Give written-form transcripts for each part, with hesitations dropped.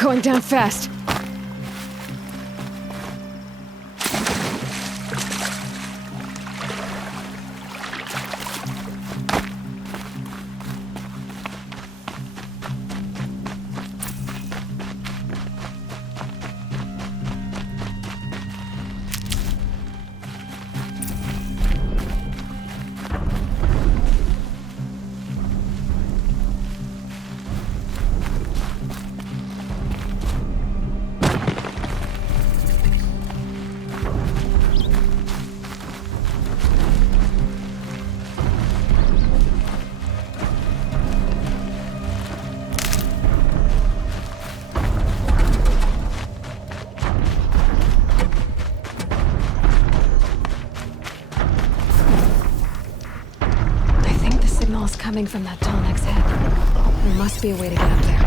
Going down fast. Coming from that tall next head. There must be a way to get up there.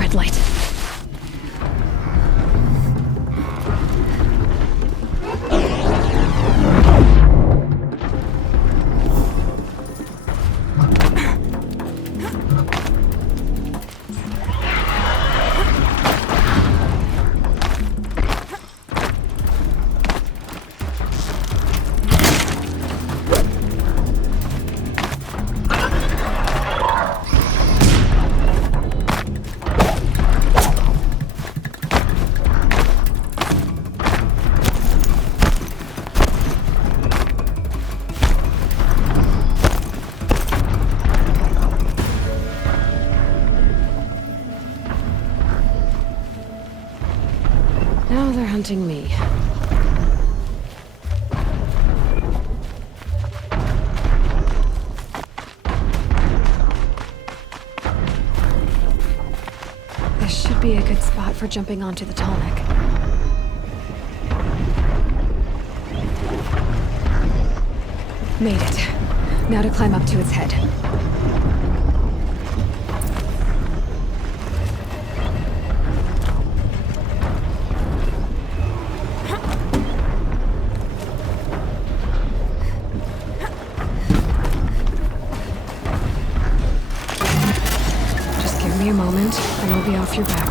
Red light. Now they're hunting me. This should be a good spot for jumping onto the tall neck. Made it. Now to climb up to its head. Give me a moment, and I'll be off your back.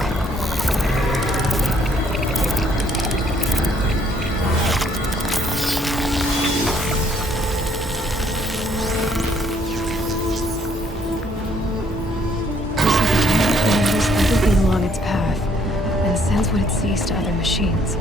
Remembers everything along its path, and sends what it sees to other machines.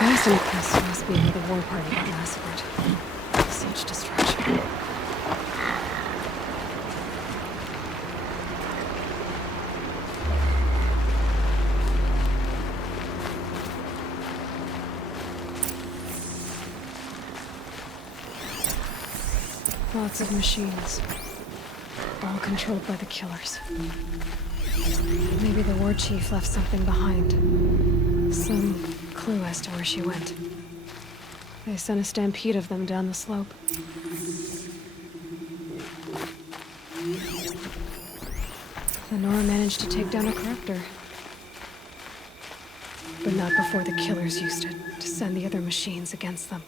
Fascinating. This must be where the war party got massacred. Such destruction. Lots of machines. All controlled by the killers. Maybe the war chief left something behind. Some clue as to where she went. They sent a stampede of them down the slope. Lenora managed to take down a corruptor. But not before the killers used it to send the other machines against them.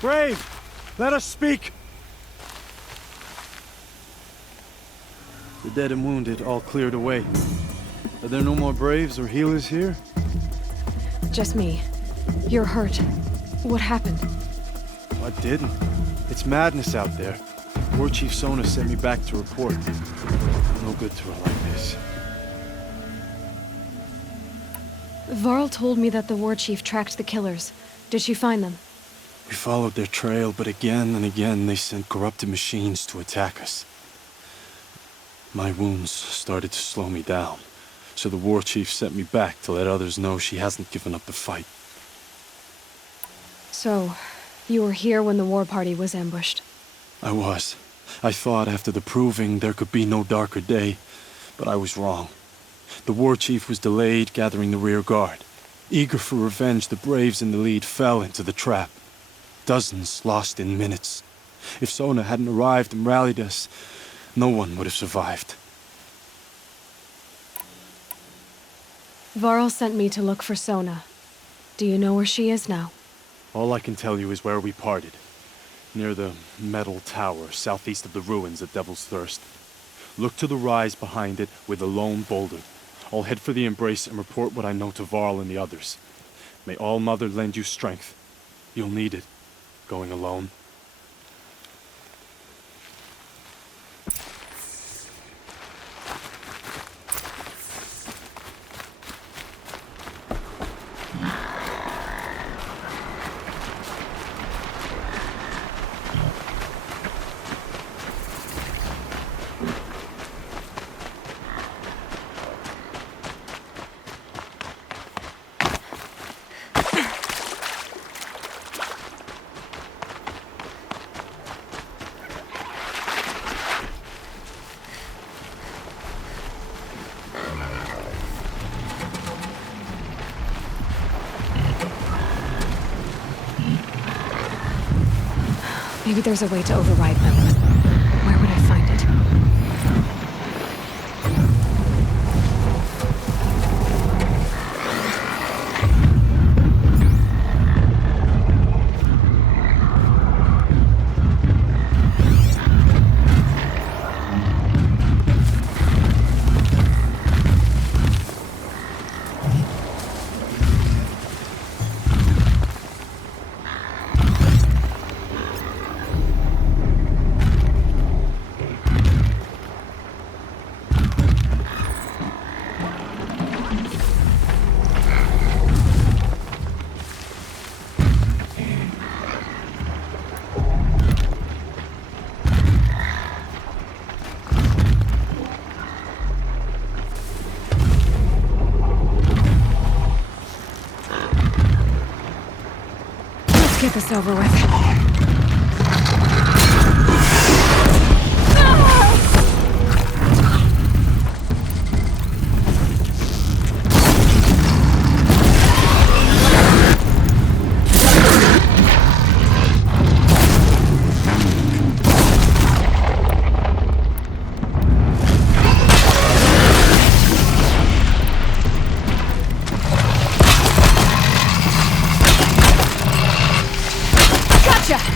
Brave! Let us speak! The dead and wounded all cleared away. Are there no more Braves or healers here? Just me. You're hurt. What happened? What didn't? It's madness out there. War Chief Sona sent me back to report. No good to her like this. Varl told me that the war chief tracked the killers. Did she find them? We followed their trail, but again and again they sent corrupted machines to attack us. My wounds started to slow me down, so the war chief sent me back to let others know she hasn't given up the fight. So, you were here when the war party was ambushed? I was. I thought after the proving there could be no darker day, but I was wrong. The war chief was delayed gathering the rear guard. Eager for revenge, the Braves in the lead fell into the trap. Dozens lost in minutes. If Sona hadn't arrived and rallied us, no one would have survived. Varl sent me to look for Sona. Do you know where she is now? All I can tell you is where we parted. Near the metal tower, southeast of the ruins at Devil's Thirst. Look to the rise behind it with a lone boulder. I'll head for the embrace and report what I know to Varl and the others. May All Mother lend you strength. You'll need it. Going alone. Maybe there's a way to override them. Where would I find it? Get this over with. Gotcha!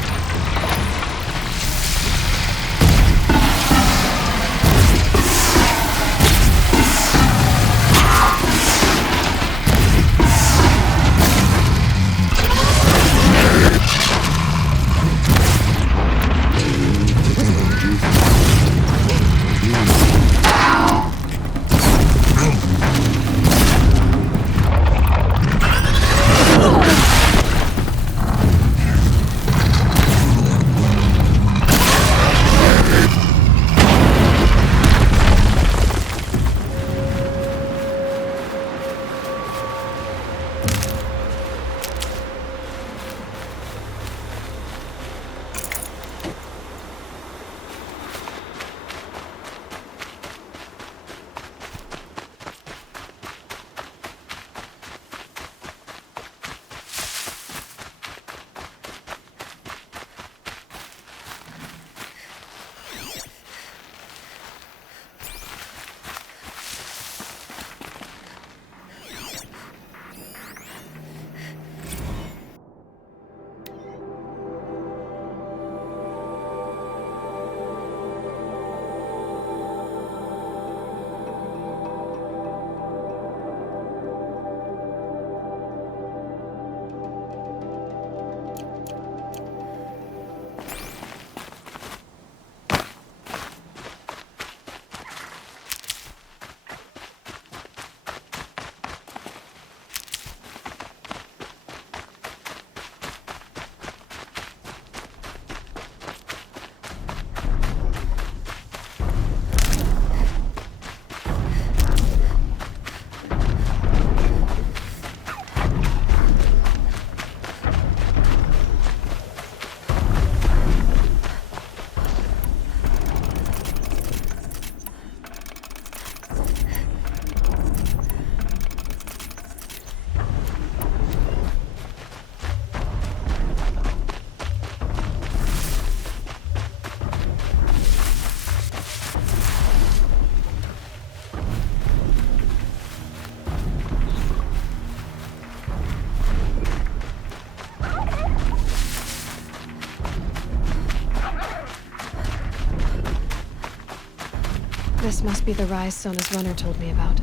This must be the rise Sona's runner told me about.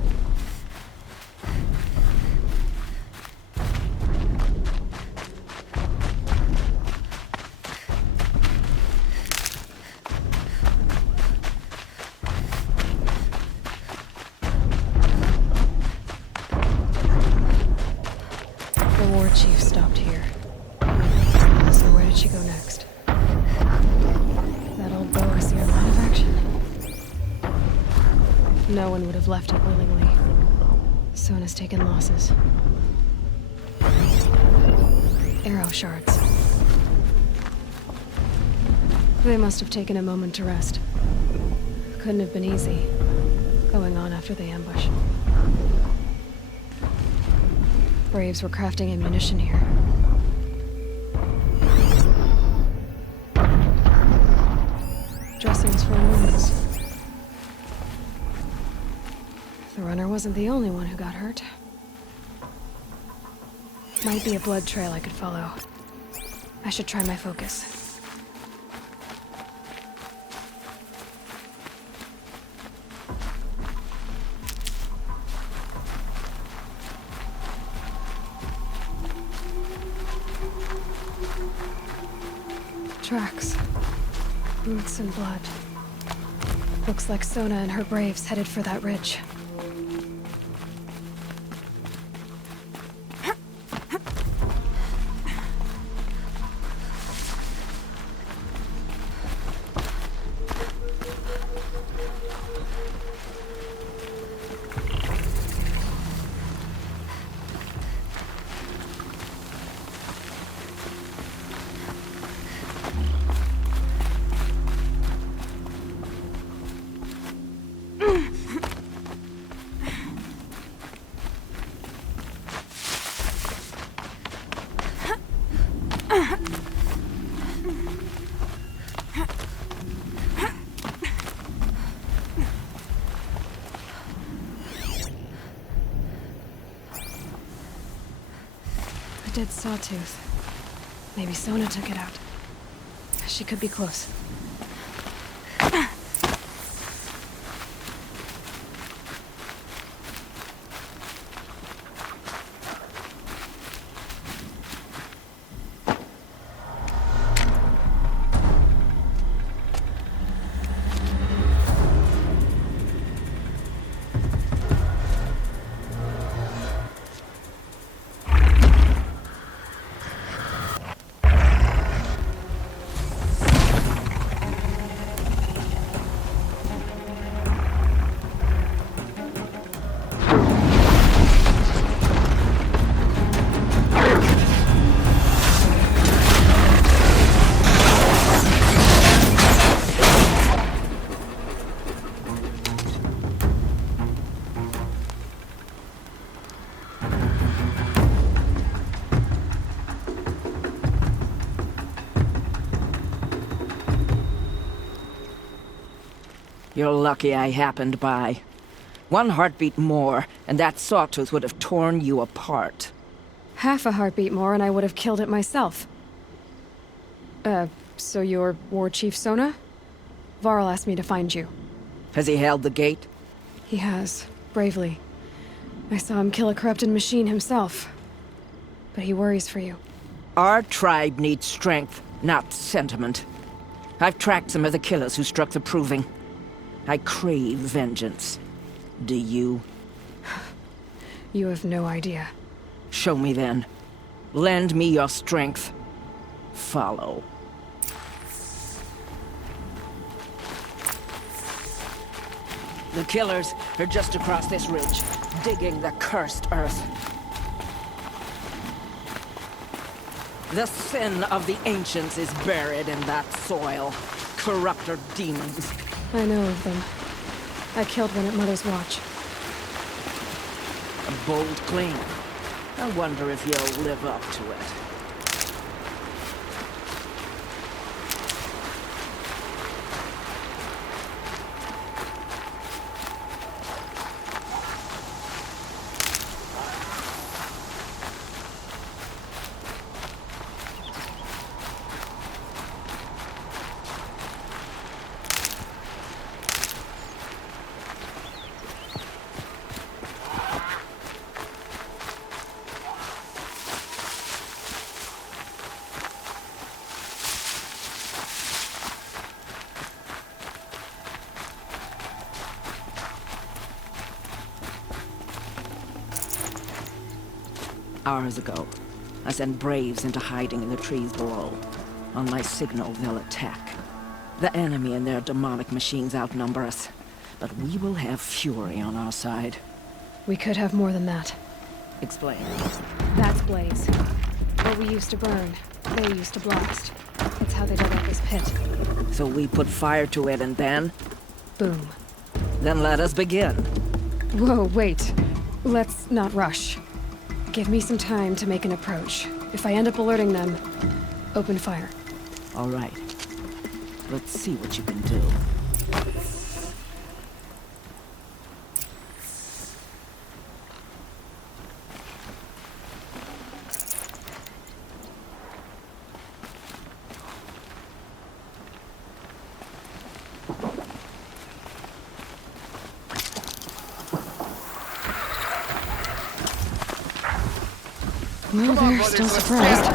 The war chief stopped here. So where did she go next? That old bow has seen a lot of action. No one would have left it willingly. Sona's taken losses. Arrow shards. They must have taken a moment to rest. Couldn't have been easy, going on after the ambush. Braves were crafting ammunition here. Dressings for wounds. The runner wasn't the only one who got hurt. Might be a blood trail I could follow. I should try my focus. Tracks. Boots and blood. Looks like Sona and her braves headed for that ridge. Dead sawtooth. Maybe Sona took it out. She could be close. You're lucky I happened by. One heartbeat more, and that sawtooth would have torn you apart. Half a heartbeat more and I would have killed it myself. So you're War Chief Sona? Varl asked me to find you. Has he held the gate? He has, bravely. I saw him kill a corrupted machine himself. But he worries for you. Our tribe needs strength, not sentiment. I've tracked some of the killers who struck the Proving. I crave vengeance. Do you? You have no idea. Show me then. Lend me your strength. Follow. The killers are just across this ridge, digging the cursed earth. The sin of the ancients is buried in that soil. Corrupter demons. I know of them. I killed one at Mother's Watch. A bold claim. I wonder if you'll live up to it. Hours ago, I sent Braves into hiding in the trees below. On my signal, they'll attack. The enemy and their demonic machines outnumber us, but we will have fury on our side. We could have more than that. Explain. That's Blaze. What we used to burn, they used to blast. It's how they dug up this pit. So we put fire to it and then? Boom. Then let us begin. Whoa, wait. Let's not rush. Give me some time to make an approach. If I end up alerting them, open fire. All right. Let's see what you can do. Well, they're still surprised.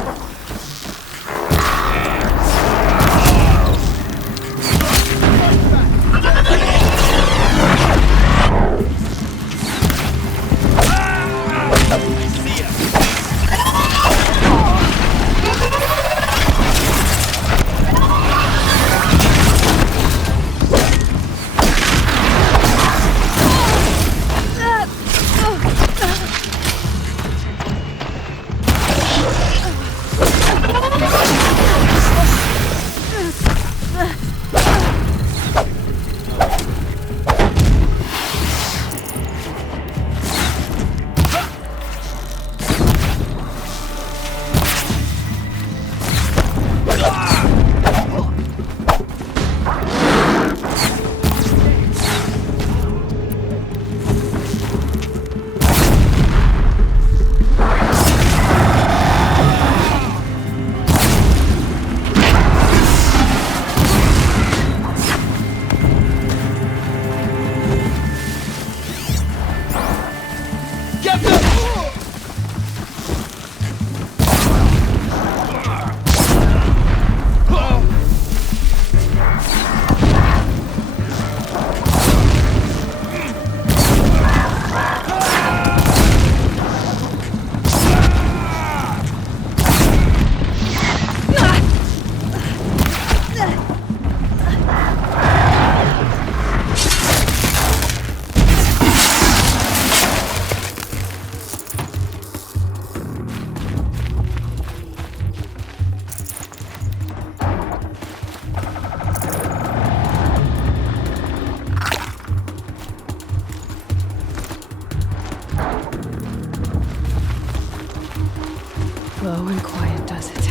Slow and quiet does it.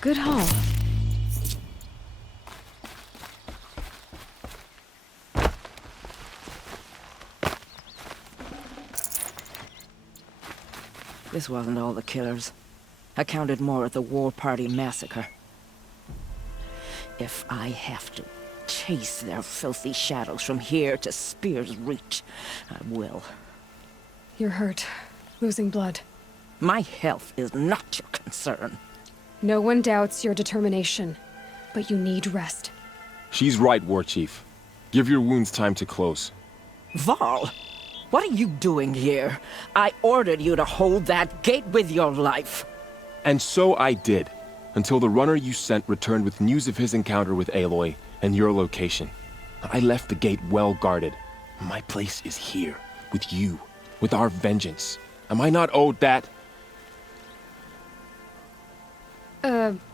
Good haul. This wasn't all the killers. I counted more at the War Party massacre. If I have to chase their filthy shadows from here to Spear's Reach, I will. You're hurt. Losing blood. My health is not your concern. No one doubts your determination, but you need rest. She's right, War Chief. Give your wounds time to close. Varl, what are you doing here? I ordered you to hold that gate with your life. And so I did, until the runner you sent returned with news of his encounter with Aloy and your location. I left the gate well guarded. My place is here, with you, with our vengeance. Am I not owed that?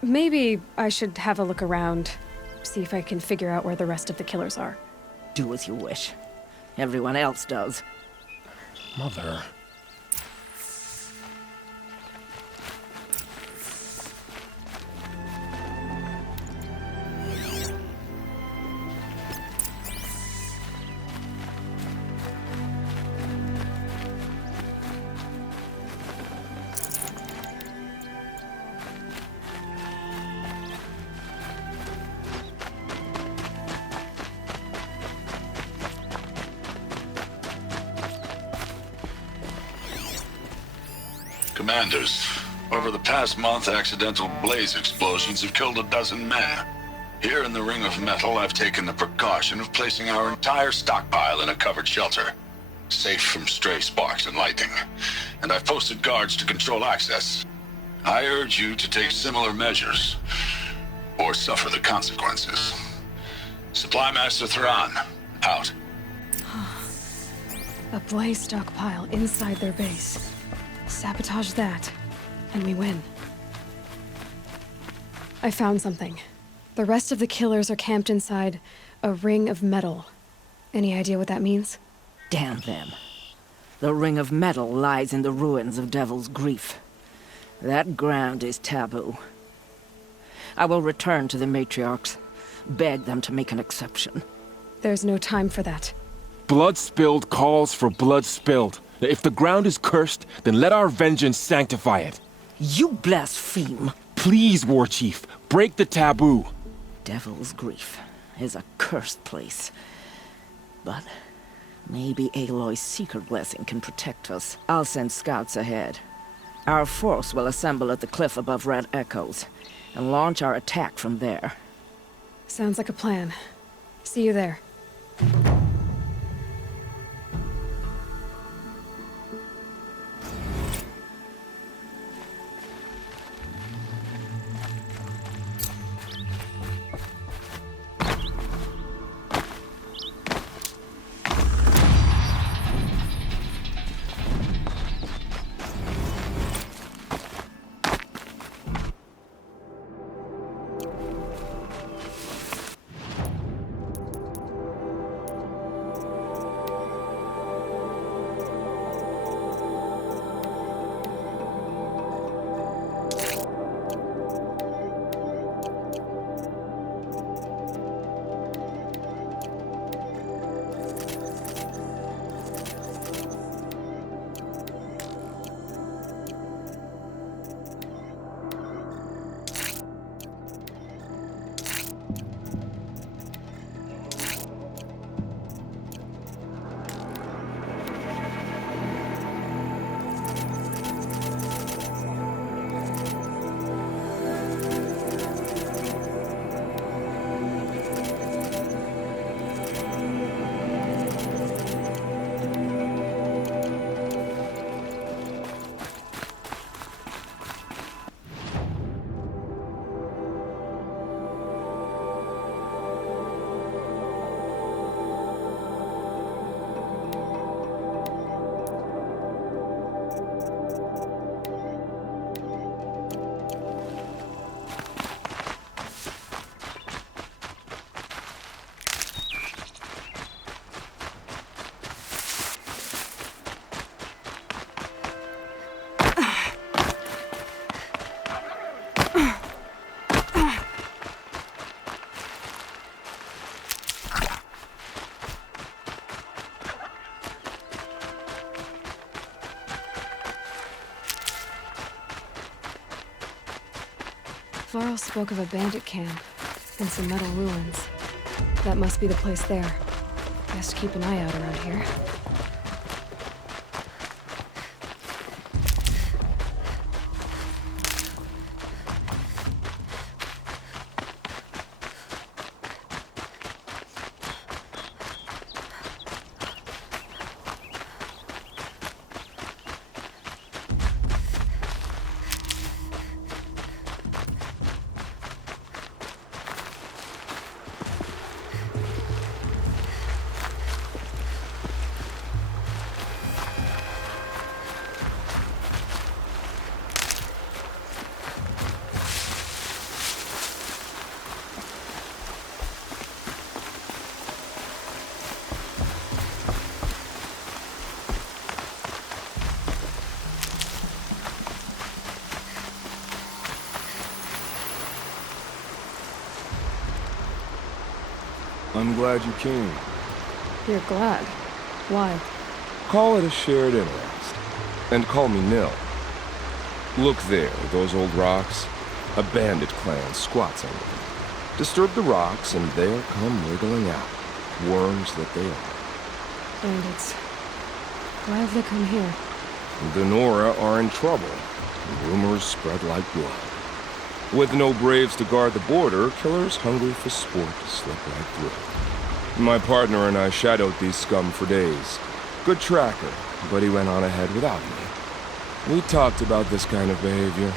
Maybe I should have a look around. See if I can figure out where the rest of the killers are. Do as you wish. Everyone else does. Mother. Commanders. Over the past month, accidental blaze explosions have killed a dozen men. Here in the Ring of Metal, I've taken the precaution of placing our entire stockpile in a covered shelter, safe from stray sparks and lightning. And I've posted guards to control access. I urge you to take similar measures, or suffer the consequences. Supply Master Thrawn, out. A blaze stockpile inside their base. Sabotage that, and we win. I found something. The rest of the killers are camped inside a ring of metal. Any idea what that means? Damn them. The Ring of Metal lies in the ruins of Devil's Grief. That ground is taboo. I will return to the matriarchs, beg them to make an exception. There's no time for that. Blood spilled calls for blood spilled. If the ground is cursed, then let our vengeance sanctify it. You blaspheme! Please, War Chief, break the taboo. Devil's Grief is a cursed place. But maybe Aloy's secret blessing can protect us. I'll send scouts ahead. Our force will assemble at the cliff above Red Echoes, and launch our attack from there. Sounds like a plan. See you there. Varl spoke of a bandit camp and some metal ruins. That must be the place there. Best keep an eye out around here. I'm glad you came. You're glad. Why? Call it a shared interest. And call me Nil. Look there, those old rocks. A bandit clan squats under them. Disturb the rocks and they'll come wriggling out. Worms that they are. Bandits. Why have they come here? The Nora are in trouble. Rumors spread like blood. With no Braves to guard the border, killers hungry for sport slip right through. My partner and I shadowed these scum for days. Good tracker, but he went on ahead without me. We talked about this kind of behavior.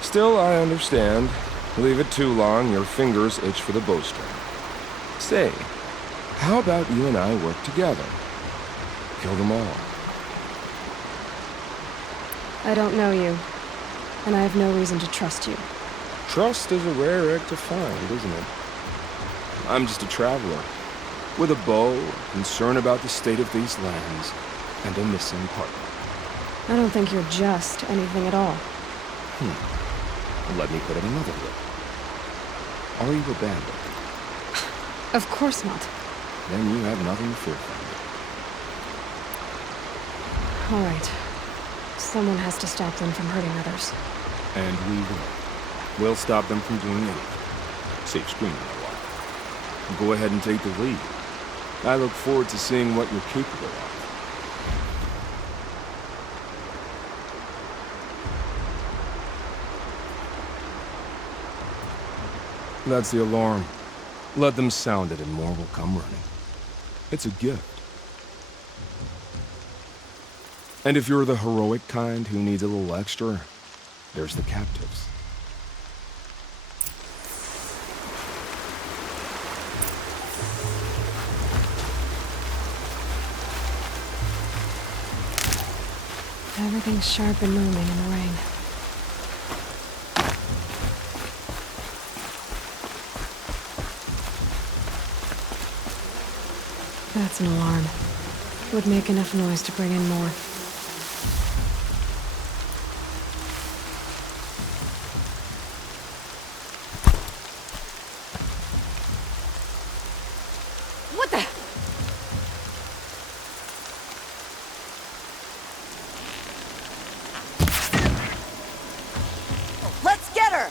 Still, I understand. Leave it too long, your fingers itch for the bowstring. Say, how about you and I work together? Kill them all. I don't know you, and I have no reason to trust you. Trust is a rare egg to find, isn't it? I'm just a traveler, with a bow, concern about the state of these lands, and a missing partner. I don't think you're just anything at all. Let me put it another way. Are you a bandit? Of course not. Then you have nothing to fear from me. All right. Someone has to stop them from hurting others. And we will. We'll stop them from doing anything. Safe screening, my wife. Go ahead and take the lead. I look forward to seeing what you're capable of. That's the alarm. Let them sound it and more will come running. It's a gift. And if you're the heroic kind who needs a little extra, there's the captives. Everything's sharp and moving in the rain. That's an alarm. Would make enough noise to bring in more. What the? Let's get her!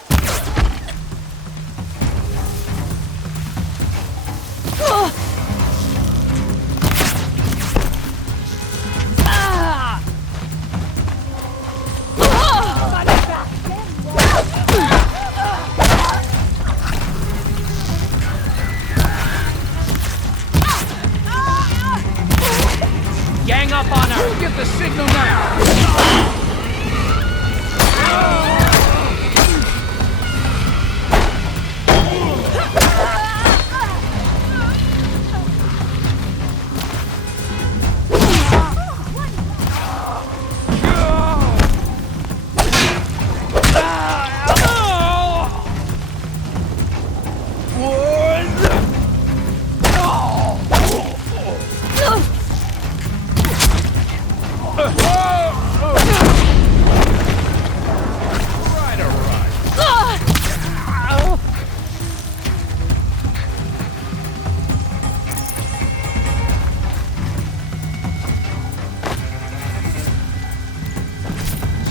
Gang up on her! Get the signal now!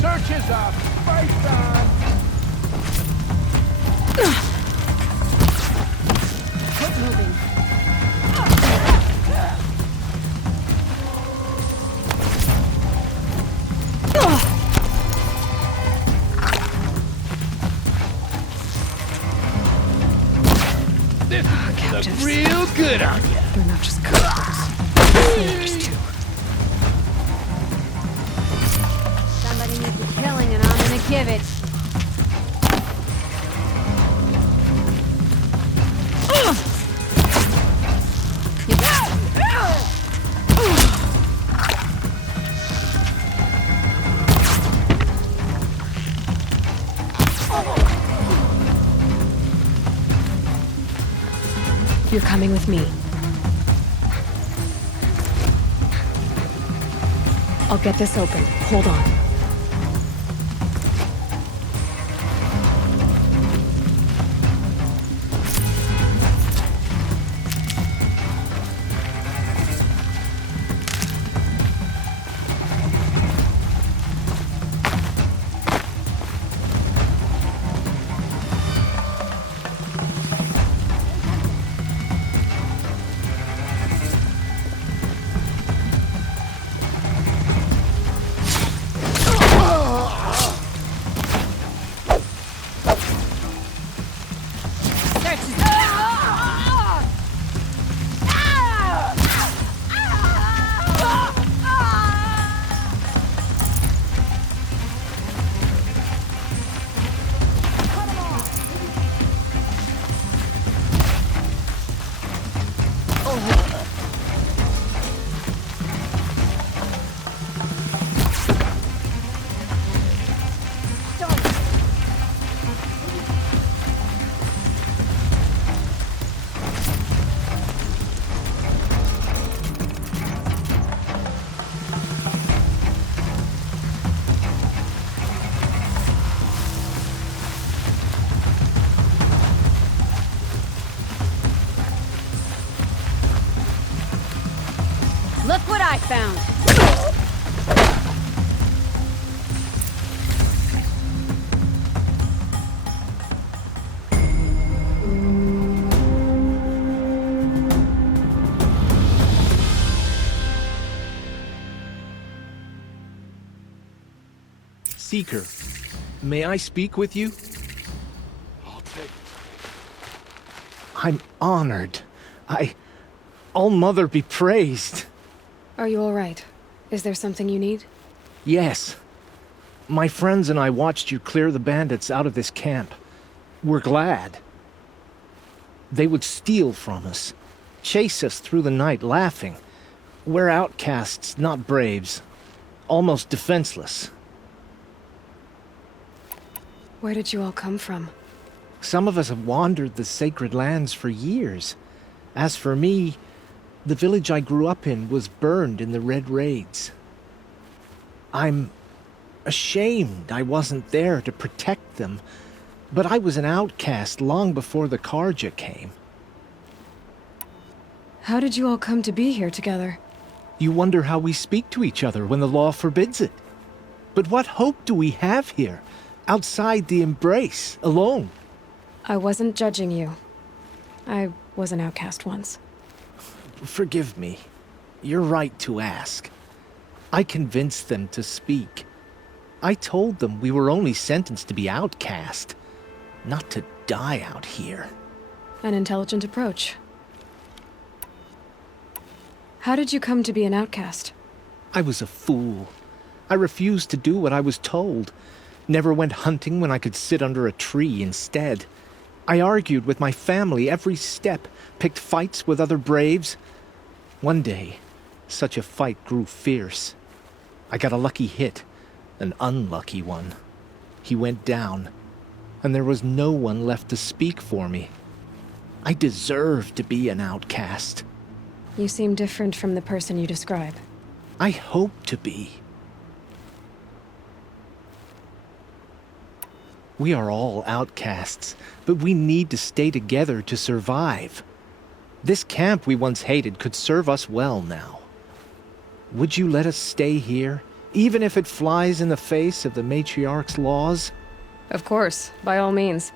Search is up! Fight on! Keep moving. This is Captives. real good on you! They're not just cutthroats. Killers, too. Somebody needs a killing and I'm gonna give it. You're coming with me. I'll get this open. Hold on. speaker. May I speak with you? I'll take. I'm honored. All-Mother be praised. Are you all right? Is there something you need? Yes. My friends and I watched you clear the bandits out of this camp. We're glad. They would steal from us, chase us through the night laughing. We're outcasts, not braves. Almost defenseless. Where did you all come from? Some of us have wandered the sacred lands for years. As for me, the village I grew up in was burned in the Red Raids. I'm ashamed I wasn't there to protect them, but I was an outcast long before the Karja came. How did you all come to be here together? You wonder how we speak to each other when the law forbids it. But what hope do we have here, outside the embrace, alone? I wasn't judging you. I was an outcast once. Forgive me. You're right to ask. I convinced them to speak. I told them we were only sentenced to be outcast, not to die out here. An intelligent approach. How did you come to be an outcast? I was a fool. I refused to do what I was told. Never went hunting when I could sit under a tree instead. I argued with my family every step, picked fights with other braves. One day, such a fight grew fierce. I got a lucky hit, an unlucky one. He went down, and there was no one left to speak for me. I deserved to be an outcast. You seem different from the person you describe. I hope to be. We are all outcasts, but we need to stay together to survive. This camp we once hated could serve us well now. Would you let us stay here, even if it flies in the face of the matriarch's laws? Of course, by all means.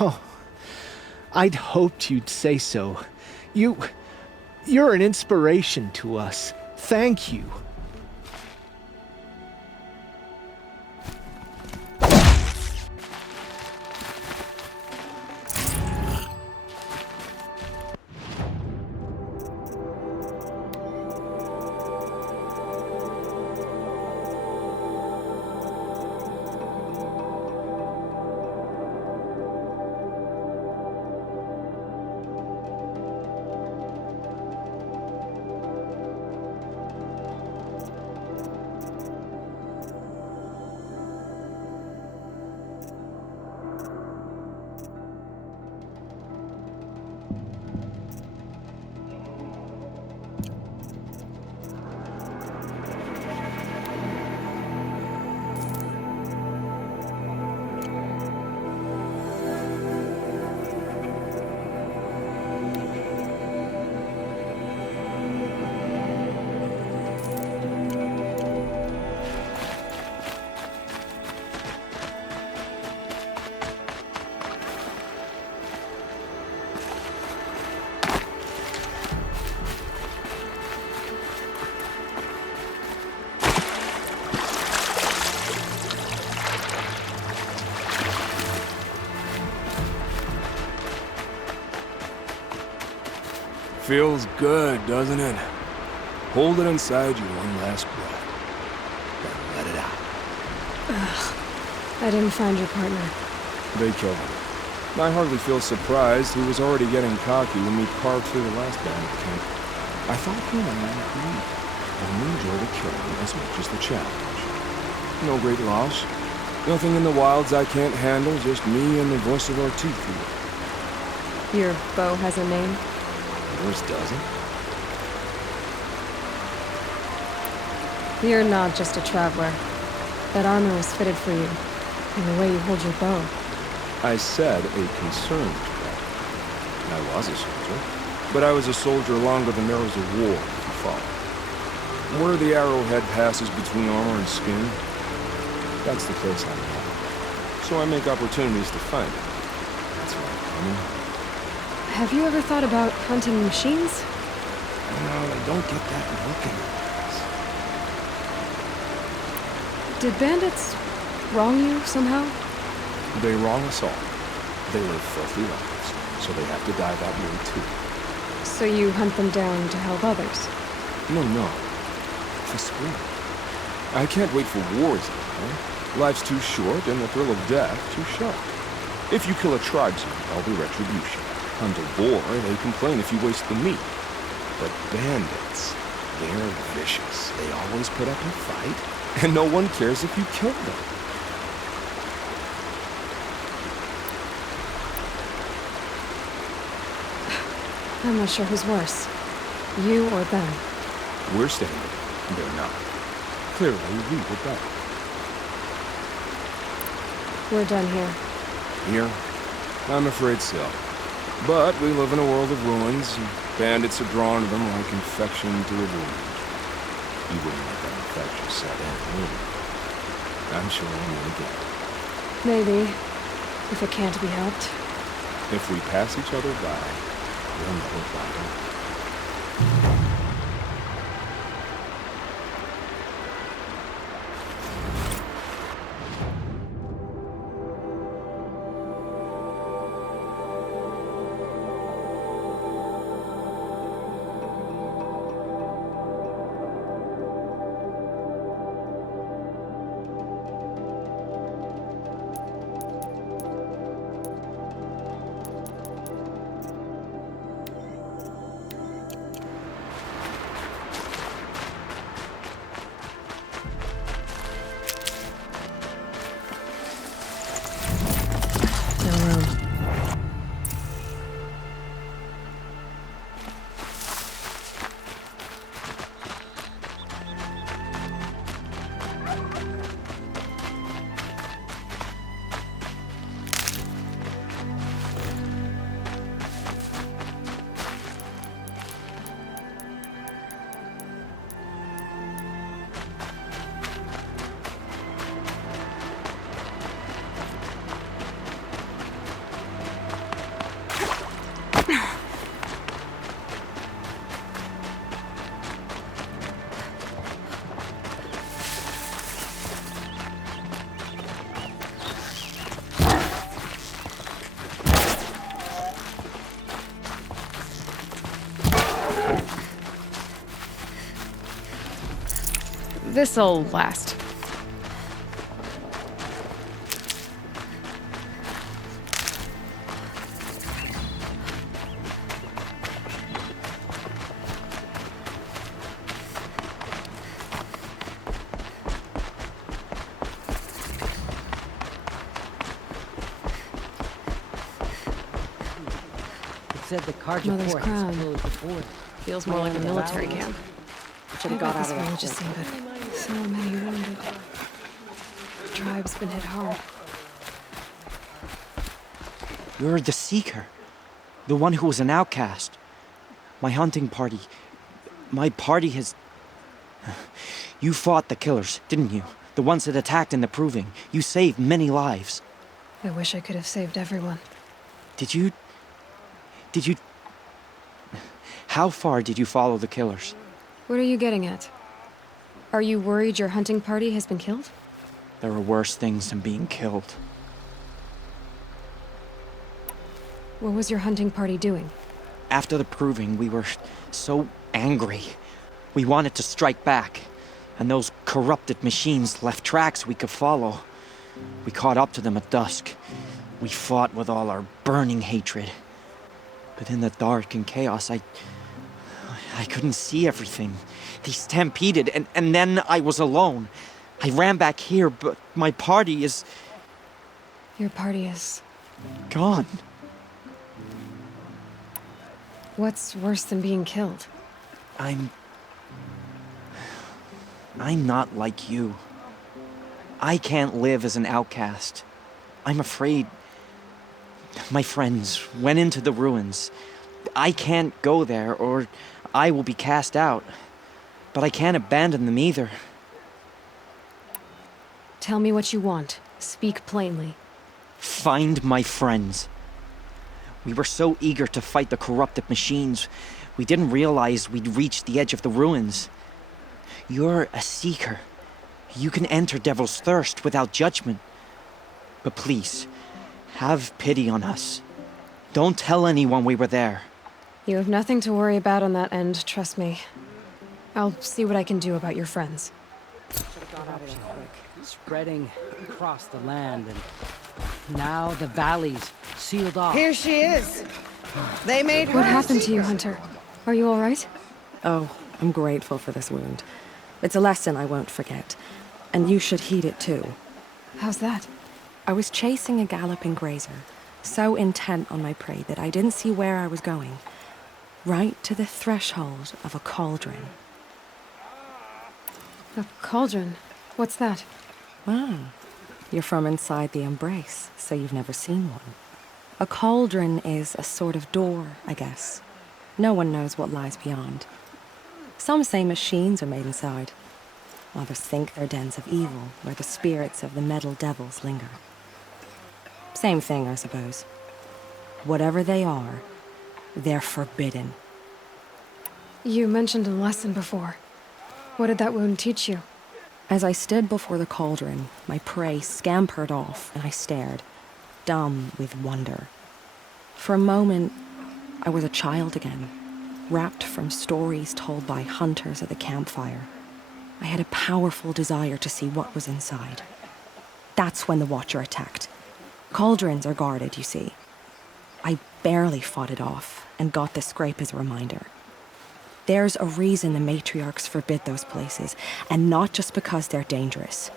Oh, I'd hoped you'd say so. You're an inspiration to us. Thank you. Feels good, doesn't it? Hold it inside you one last breath. Then let it out. I didn't find your partner. They killed him. I hardly feel surprised. He was already getting cocky when we carved through the last bandit camp. I thought he and I agreed. I only enjoy the killing as much as the challenge. No great loss. Nothing in the wilds I can't handle, just me and the voice of our teeth. Your bow has a name? Yours doesn't. You're not just a traveler. That armor was fitted for you, and the way you hold your bow. I said a concerned traveler. I was a soldier, but I was a soldier longer than there was a war, if you follow. Where the arrowhead passes between armor and skin, that's the place I'm at. So I make opportunities to find it. That's right, honey. Have you ever thought about hunting machines? No, I don't get that look in your eyes. Did bandits wrong you somehow? They wrong us all. They live filthy lives, so they have to die that way too. So you hunt them down to help others? No. For sport. I can't wait for wars anymore. Life's too short and the thrill of death too sharp. If you kill a tribesman, there'll be retribution. Hunt a boar, they complain if you waste the meat. But bandits, they're vicious. They always put up a fight, and no one cares if you kill them. I'm not sure who's worse. You or them. We're standing. They're not. Clearly, we were better. We're done here. Here? I'm afraid so. But we live in a world of ruins, and bandits are drawn to them like infection to a wound. You wouldn't let that infection set in, would you? I'm sure I will get it. Maybe. If it can't be helped. If we pass each other by, we'll know about it. This'll last. Said the Carja Mother's port crown. has closed the port. Feels more like a military camp. Should I have got got out this of that religious port. scene, but so many wounded. The tribe's been hit hard. You're the Seeker. The one who was an outcast. My hunting party. My party has... You fought the killers, didn't you? The ones that attacked in the Proving. You saved many lives. I wish I could have saved everyone. Did you... How far did you follow the killers? What are you getting at? Are you worried your hunting party has been killed? There are worse things than being killed. What was your hunting party doing? After the Proving, we were so angry. We wanted to strike back. And those corrupted machines left tracks we could follow. We caught up to them at dusk. We fought with all our burning hatred. But in the dark and chaos, I couldn't see everything. They stampeded, and then I was alone. I ran back here, but my party is... Your party is... gone. What's worse than being killed? I'm not like you. I can't live as an outcast. I'm afraid... My friends went into the ruins. I can't go there, or I will be cast out. But I can't abandon them either. Tell me what you want. Speak plainly. Find my friends. We were so eager to fight the corrupted machines, we didn't realize we'd reached the edge of the ruins. You're a Seeker. You can enter Devil's Thirst without judgment. But please, have pity on us. Don't tell anyone we were there. You have nothing to worry about on that end, trust me. I'll see what I can do about your friends. Spreading across the land, and now the valley's sealed off. Here she is. They made her. What happened to you, Hunter? Are you all right? Oh, I'm grateful for this wound. It's a lesson I won't forget. And you should heed it too. How's that? I was chasing a galloping grazer, so intent on my prey that I didn't see where I was going. Right to the threshold of a cauldron. A cauldron? What's that? Ah, you're from inside the Embrace, so you've never seen one. A cauldron is a sort of door, I guess. No one knows what lies beyond. Some say machines are made inside. Others think they're dens of evil, where the spirits of the metal devils linger. Same thing, I suppose. Whatever they are, they're forbidden. You mentioned a lesson before. What did that wound teach you? As I stood before the cauldron, my prey scampered off, and I stared, dumb with wonder. For a moment, I was a child again, wrapped from stories told by hunters at the campfire. I had a powerful desire to see what was inside. That's when the Watcher attacked. Cauldrons are guarded, you see. I barely fought it off, and got the scrape as a reminder. There's a reason the matriarchs forbid those places, and not just because they're dangerous.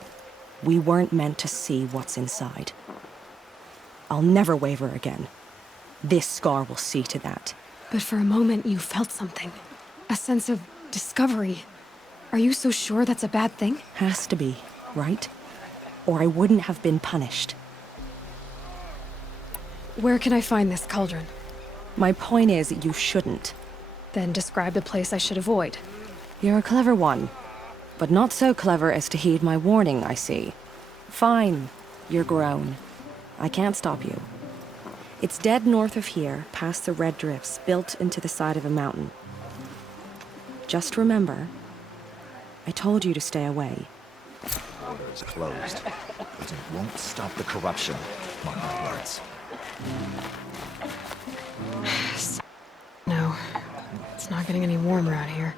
We weren't meant to see what's inside. I'll never waver again. This scar will see to that. But for a moment you felt something. A sense of discovery. Are you so sure that's a bad thing? Has to be, right? Or I wouldn't have been punished. Where can I find this cauldron? My point is, you shouldn't. Then describe the place I should avoid. You're a clever one. But not so clever as to heed my warning, I see. Fine. You're grown. I can't stop you. It's dead north of here, past the red drifts, built into the side of a mountain. Just remember, I told you to stay away. It's closed, but it won't stop the corruption. Mark my words. No. It's not getting any warmer out here.